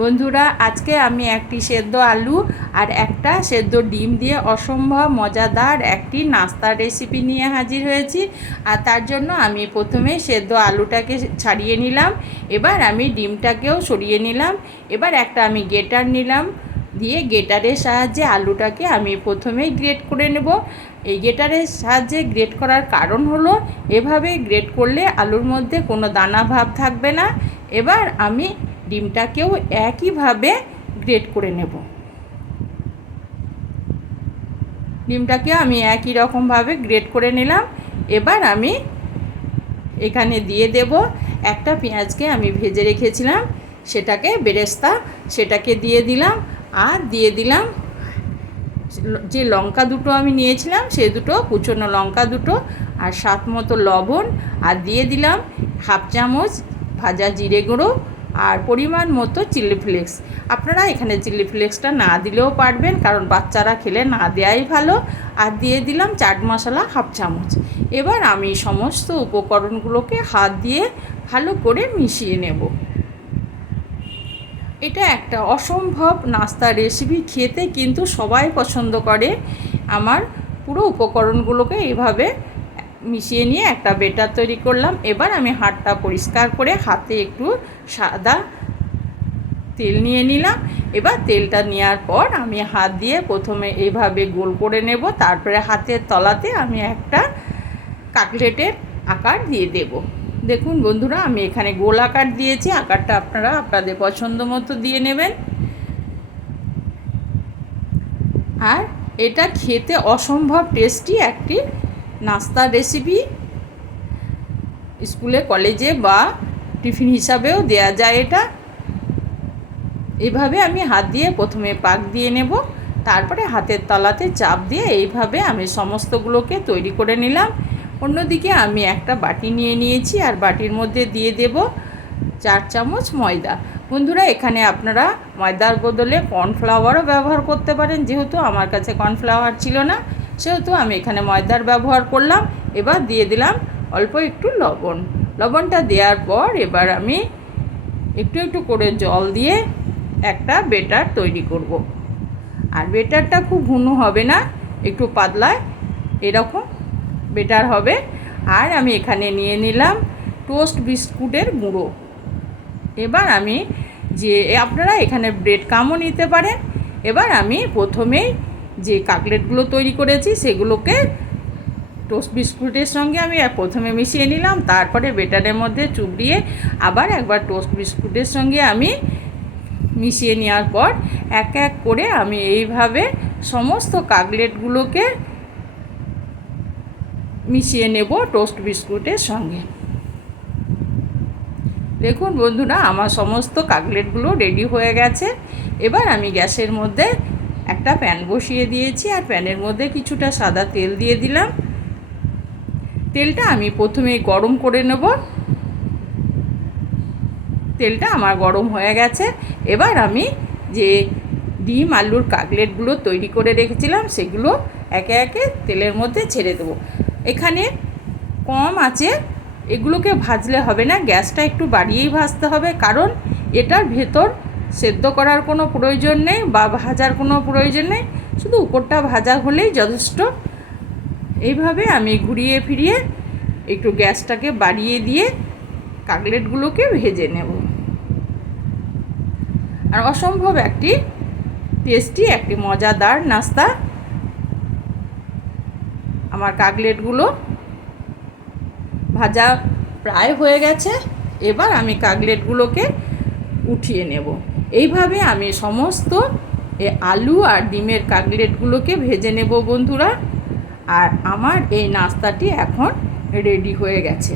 বন্ধুরা, আজকে আমি একটি সেদ্ধ আলু আর একটা সেদ্ধ ডিম দিয়ে অসম্ভব মজাদার একটি নাস্তার রেসিপি নিয়ে হাজির হয়েছি। আর তার জন্য আমি প্রথমে সেদ্ধ আলুটাকে ছাড়িয়ে নিলাম, এবার আমি ডিমটাকেও সরিয়ে নিলাম, এবার একটা আমি গেটার নিলাম, দিয়ে গেটারের সাহায্যে আলুটাকে আমি প্রথমেই গ্রেট করে নেব। এই গেটারের সাহায্যে গ্রেট করার কারণ হলো, এভাবে গ্রেট করলে আলুর মধ্যে কোনো দানা ভাব থাকবে না। এবার আমি ডিমটাকেও একইভাবে গ্রেট করে নেব। ডিমটাকে আমি একই রকমভাবে গ্রেট করে নিলাম। এবার আমি এখানে দিয়ে দেব একটা পেঁয়াজকে আমি ভেজে রেখেছিলাম। সেটাকে বেরেস্তা, সেটাকে দিয়ে দিলাম আর দিয়ে দিলাম যে লঙ্কা দুটো আমি নিয়েছিলাম, সে দুটো, কুচনো লঙ্কা দুটো আর স্বাদ মতো লবণ। আর দিয়ে দিলাম হাফ চামচ ভাজা জিরে গুঁড়ো আর পরিমাণ মতো চিলি ফ্লেক্স। আপনারা এখানে চিলি ফ্লেক্সটা না দিলেও পারবেন, কারণ বাচ্চারা খেলে না দেওয়াই ভালো। আর দিয়ে দিলাম চাট মশলা হাফ চামচ। এবার আমি সমস্ত উপকরণগুলোকে হাত দিয়ে ভালো করে মিশিয়ে নেব। এটা একটা অসম্ভব নাস্তা রেসিপি, খেতে কিন্তু সবাই পছন্দ করে। আমার পুরো উপকরণগুলোকে এইভাবে মিশিয়ে নিয়ে একটা বেটার তৈরি করলাম। এবার আমি হাতটা পরিষ্কার করে হাতে একটু সাদা তেল নিয়ে নিলাম। এবার তেলটা নেওয়ার পর আমি হাত দিয়ে প্রথমে এইভাবে গোল করে নেব। তারপরে হাতের তলাতে আমি একটা কাটলেটের আকার দিয়ে দেব। দেখুন বন্ধুরা, আমি এখানে গোল আকার দিয়েছি। আকারটা আপনারা আপনাদের পছন্দ মতো দিয়ে নেবেন। আর এটা খেতে অসম্ভব টেস্টি একটি নাস্তার রেসিপি স্কুলে কলেজে বা টিফিন হিসাবেও দেয়া যায় এটা। এভাবে আমি হাত দিয়ে প্রথমে পাক দিয়ে নেব, তারপরে হাতের তলাতে চাপ দিয়ে এইভাবে আমি সমস্তগুলোকে তৈরি করে নিলাম। অন্যদিকে আমি একটা বাটি নিয়ে নিয়েছি, আর বাটির মধ্যে দিয়ে দেব চার চামচ ময়দা। বন্ধুরা, এখানে আপনারা ময়দার বদলে কর্নফ্লাওয়ারও ব্যবহার করতে পারেন, যেহেতু আমার কাছে কর্নফ্লাওয়ার ছিল না। সেহেতু আমি এখানে ময়দার ব্যবহার করলাম, এবার দিয়ে দিলাম অল্প একটু লবণ। লবণটা দেওয়ার পর এবার আমি একটু একটু করে জল দিয়ে একটা বেটার তৈরি করব। আর বেটারটা খুব ঘন হবে না, একটু পাতলায়, এরকম বেটার হবে। আর আমি এখানে নিয়ে নিলাম টোস্ট বিস্কুটের গুঁড়ো। এবার আমি যে, আপনারা এখানে ব্রেড কামও নিতে পারেন। এবার আমি প্রথমেই যে কাকলেটগুলো তৈরি করেছি, সেগুলোকে টোস্ট বিস্কুটের সঙ্গে আমি প্রথমে মিশিয়ে নিলাম, তারপরে বেটারের মধ্যে চুবড়িয়ে আবার একবার টোস্ট বিস্কুটের সঙ্গে আমি মিশিয়ে নেওয়ার পর এক এক করে আমি এইভাবে সমস্ত কাকলেটগুলোকে মিশিয়ে নেব টোস্ট বিস্কুটের সঙ্গে। দেখুন বন্ধুরা, আমার সমস্ত কাকলেটগুলো রেডি হয়ে গেছে। এবার আমি গ্যাসের মধ্যে একটা প্যান বসিয়ে দিয়েছি আর প্যানের মধ্যে কিছুটা সাদা তেল দিয়ে দিলাম। তেলটা আমি প্রথমে গরম করে নেব। তেলটা আমার গরম হয়ে গেছে। এবার আমি যে ডিম, আলুর কাকলেটগুলো তৈরি করে রেখেছিলাম, সেগুলো একে একে তেলের মধ্যে ছেড়ে দেবো। এখানে কম আছে, এগুলোকে ভাজলে হবে না, গ্যাসটা একটু বাড়িয়েই ভাজতে হবে, কারণ এটার ভেতর সেদ্ধ করার কোনো প্রয়োজন নেই বা ভাজার কোনো প্রয়োজন নেই, শুধু উপরটা ভাজা হলেই যথেষ্ট। এইভাবে আমি ঘুরিয়ে ফিরিয়ে একটু গ্যাসটাকে বাড়িয়ে দিয়ে কাকলেটগুলোকে ভেজে নেব। আর অসম্ভব একটি টেস্টি, একটি মজাদার নাস্তা। আমার কাকলেটগুলো ভাজা প্রায় হয়ে গেছে। এবার আমি কাকলেটগুলোকে উঠিয়ে নেব। এইভাবে আমি সমস্ত আলু আর ডিমের কাকলেটগুলোকে ভেজে নেব বন্ধুরা। আর আমার এই নাস্তাটি এখন রেডি হয়ে গেছে।